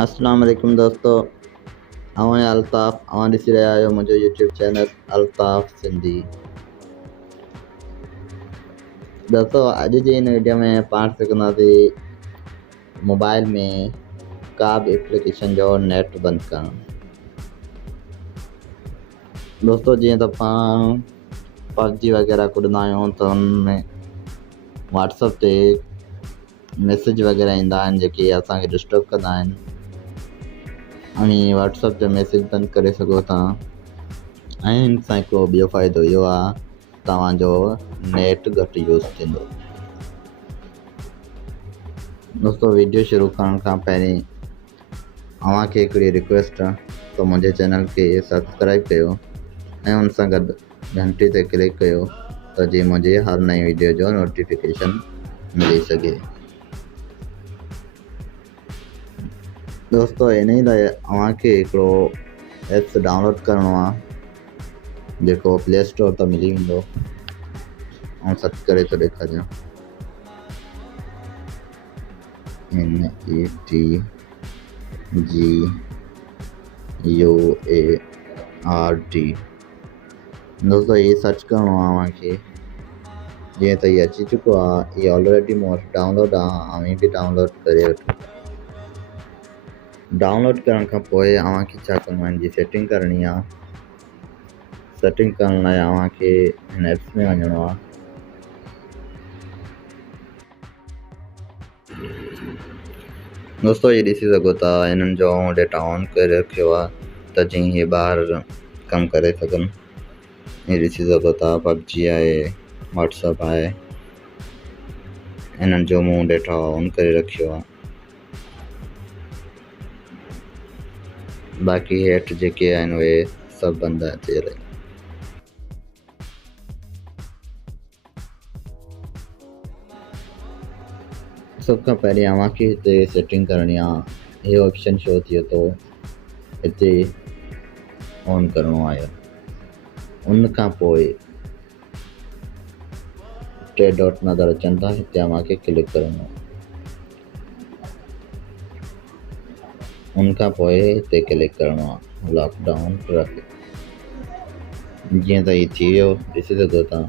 अस्सलाम वालेकुम दोस्तों, आउं अल्ताफ़ ॾिसी रहिया आहियो मुंहिंजो यूट्यूब चैनल अल्ताफ़ सिंधी। दोस्तों अॼु जी हिन वीडियो में पाण सिखंदासीं मोबाइल में का बि एप्लीकेशन जो नेट बंदि करणु। दोस्तों जीअं त पाण पबजी वग़ैरह कुॾंदा आहियूं त उनमें व्हाट्सएप ते मैसेज वग़ैरह ईंदा आहिनि जेके असांखे डिस्टर्ब कंदा आहिनि। ऐं व्हाट्सएप ते मैसेज बंदि करे सघो था। ऐं हिन सां हिकिड़ो ॿियो फ़ाइदो इहो आहे तव्हांजो नेट घटि यूज़ थींदो। दोस्तों वीडियो शुरू करण खां पहिरीं अव्हांखे हिकिड़ी रिक्वेस्ट आहे त मुंहिंजे चैनल खे सब्सक्राइब कयो ऐं उन सां गॾु घंटी ते क्लिक कयो त जीअं मुंहिंजे हर नई वीडियो जो नोटिफिकेशन मिली सघे। दोस्तों इन ई लाइ अव्हांखे हिकिड़ो एप्स डाउनलोड करिणो आहे जेको प्ले स्टोर तां मिली वेंदो। ऐं सर्च करे थो ॾेखारियां NETGUART। दोस्तों ये सर्च करिणो आहे अव्हांखे। जीअं त इहो अची चुको आहे, इहो ऑलरेडी मूं वटि डाउनलोड आहे। ऐं बि डाउनलोड करे वठो। डाउनलोड करण खां पोइ अव्हांखे छा करिणो आहे, हिन जी सेटिंग करणी आहे। सेटिंग करण लाइ अव्हांखे हिन एप्स में वञिणो आहे। दोस्तों ये ॾिसी सघो था हिननि जो डेटा ऑन करे रखियो आहे त जीअं इहे ॿाहिरि कमु करे सघनि। ये ॾिसी सघो था पबजी आहे, व्हाट्सएप आहे, हिननि जो मूं डेटा ऑन करे रखियो आहे। बाक़ी हेठि जेके आहिनि उहे सभु बंदि अचे रही। सभ खां पहिरीं अव्हांखे हिते सेटिंग करणी आहे। इहो ऑप्शन शो थिए थो, हिते ऑन करिणो आहे। उन खां पोइ 3 डॉट नज़र अचनि था, हिते अव्हांखे क्लिक करिणो आहे। उन खां पोइ हिते क्लिक करिणो आहे लॉकडाउन ट्रैफिक। जीअं त हीउ थी वियो, ॾिसी सघो था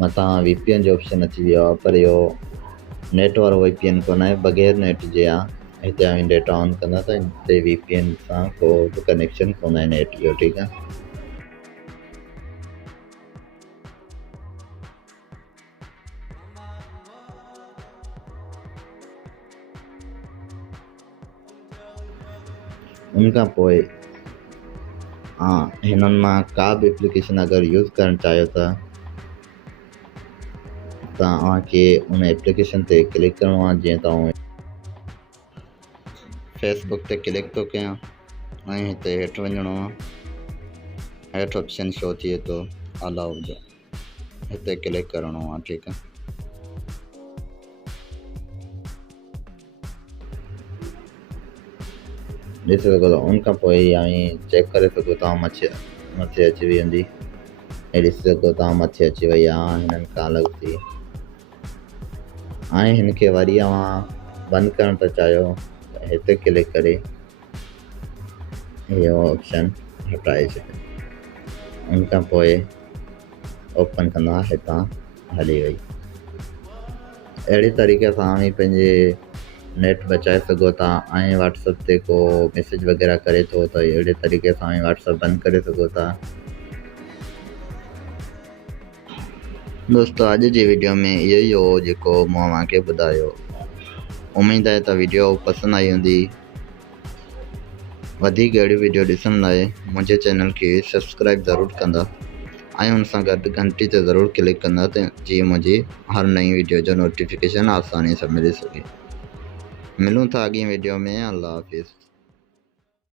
मथां VPN जो ऑप्शन अची वियो आहे, पर इहो नेट वारो VPN कोन आहे, बग़ैर नेट जे आहे। हिते हाणे डेटा ऑन कंदा त हिते VPN सां को बि कनेक्शन कोन आहे नेट जो, ठीकु आहे। उन खां पोइ हिननि मां का बि एप्लीकेशन अगरि यूज़ करणु चाहियो था त तव्हांखे उन एप्लीकेशन ते क्लिक करिणो आहे। जीअं त फेसबुक ते क्लिक थो कयां ऐं हिते हेठि वञिणो आहे। हेठि ऑप्शन शो थिए थो अलाउ जो, हिते क्लिक करिणो आहे, ठीकु आहे। ॾिसी सघो था उन खां पोइ चेक करे सघो था मथे अची वेंदी। ऐं ॾिसी सघो था मथे अची वई आहे, हिननि खां अलॻि थी। ऐं हिन खे वरी अव्हां बंदि करणु था चाहियो त हिते क्लिक करे इहो ऑप्शन हटाए छॾियो। उन खां पोइ ओपन कंदा, हितां हली वई। अहिड़े तरीक़े सां हाणे पंहिंजे नेट बचाए सघो था। ऐं व्हाट्सएप ते को मैसेज वग़ैरह करे थो त अहिड़े तरीक़े सां व्हाट्सएप बंदि करे सघो था। दोस्तों अॼु जी वीडियो में इहो ई हो जेको मूं अव्हांखे ॿुधायो। उमेद आहे त वीडियो पसंदि आई हूंदी। वधीक अहिड़ी वीडियो ॾिसण लाइ मुंहिंजे चैनल खे सब्सक्राइब ज़रूरु कंदा ऐं उन सां गॾु घंटी ते ज़रूरु क्लिक कंदा त जीअं मुंहिंजी हर नई वीडियो जो नोटिफिकेशन आसानी सां मिली सघे। मिलूं था अॻी वीडियो में। अल्लाह हाफ़िज़।